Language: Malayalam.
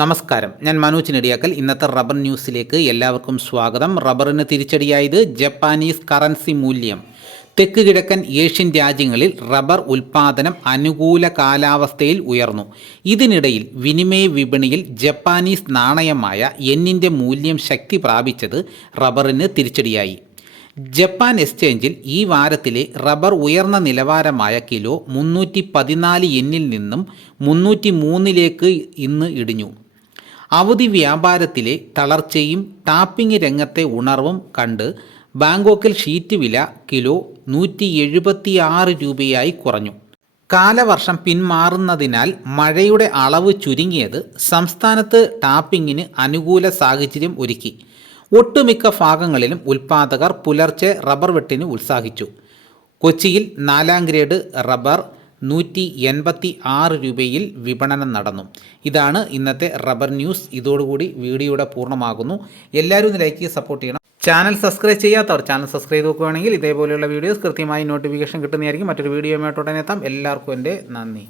നമസ്കാരം. ഞാൻ മനോജ് നെടിയാക്കൽ. ഇന്നത്തെ റബ്ബർ ന്യൂസിലേക്ക് എല്ലാവർക്കും സ്വാഗതം. റബ്ബറിന് തിരിച്ചടിയായത് ജപ്പാനീസ് കറൻസി മൂല്യം. തെക്ക് കിഴക്കൻ ഏഷ്യൻ രാജ്യങ്ങളിൽ റബ്ബർ ഉൽപ്പാദനം അനുകൂല കാലാവസ്ഥയിൽ ഉയർന്നു. ഇതിനിടയിൽ വിനിമയ വിപണിയിൽ ജപ്പാനീസ് നാണയമായ എന്നിന്റെ മൂല്യം ശക്തി പ്രാപിച്ചത് റബ്ബറിന് തിരിച്ചടിയായി. ജപ്പാൻ എക്സ്ചേഞ്ചിൽ ഈ വാരത്തിലെ റബ്ബർ ഉയർന്ന നിലവാരമായ കിലോ മുന്നൂറ്റി പതിനാല് എന്നിൽ നിന്നും മുന്നൂറ്റി മൂന്നിലേക്ക് ഇന്ന് ഇടിഞ്ഞു. അവധി വ്യാപാരത്തിലെ തളർച്ചയും ടാപ്പിംഗ് രംഗത്തെ ഉണർവും കണ്ട് ബാങ്കോക്കിൽ ഷീറ്റ് വില കിലോ നൂറ്റി എഴുപത്തി ആറ് രൂപയായി കുറഞ്ഞു. കാലവർഷം പിന്മാറുന്നതിനാൽ മഴയുടെ അളവ് ചുരുങ്ങിയത് സംസ്ഥാനത്ത് ടാപ്പിങ്ങിന് അനുകൂല സാഹചര്യം ഒരുക്കി. ഒട്ടുമിക്ക ഭാഗങ്ങളിലും ഉൽപാദകർ പുലർച്ചെ റബ്ബർ വെട്ടിന് ഉത്സാഹിച്ചു. കൊച്ചിയിൽ നാലാം ഗ്രേഡ് റബ്ബർ നൂറ്റി എൺപത്തി ആറ് രൂപയിൽ വിപണനം നടന്നു. ഇതാണ് ഇന്നത്തെ റബ്ബർ ന്യൂസ്. ഇതോടുകൂടി വീഡിയോയുടെ പൂർണമാകുന്നു. എല്ലാവരും ലൈക്ക് സപ്പോർട്ട് ചെയ്യണം. ചാനൽ സബ്സ്ക്രൈബ് ചെയ്യാത്തവർ ചാനൽ സബ്സ്ക്രൈബ് നോക്കുകയാണെങ്കിൽ ഇതേപോലെയുള്ള വീഡിയോസ് കൃത്യമായി നോട്ടിഫിക്കേഷൻ കിട്ടുന്നതായിരിക്കും. മറ്റൊരു വീഡിയോ ഉടനെ എത്താം. എല്ലാവർക്കും എന്റെ നന്ദി.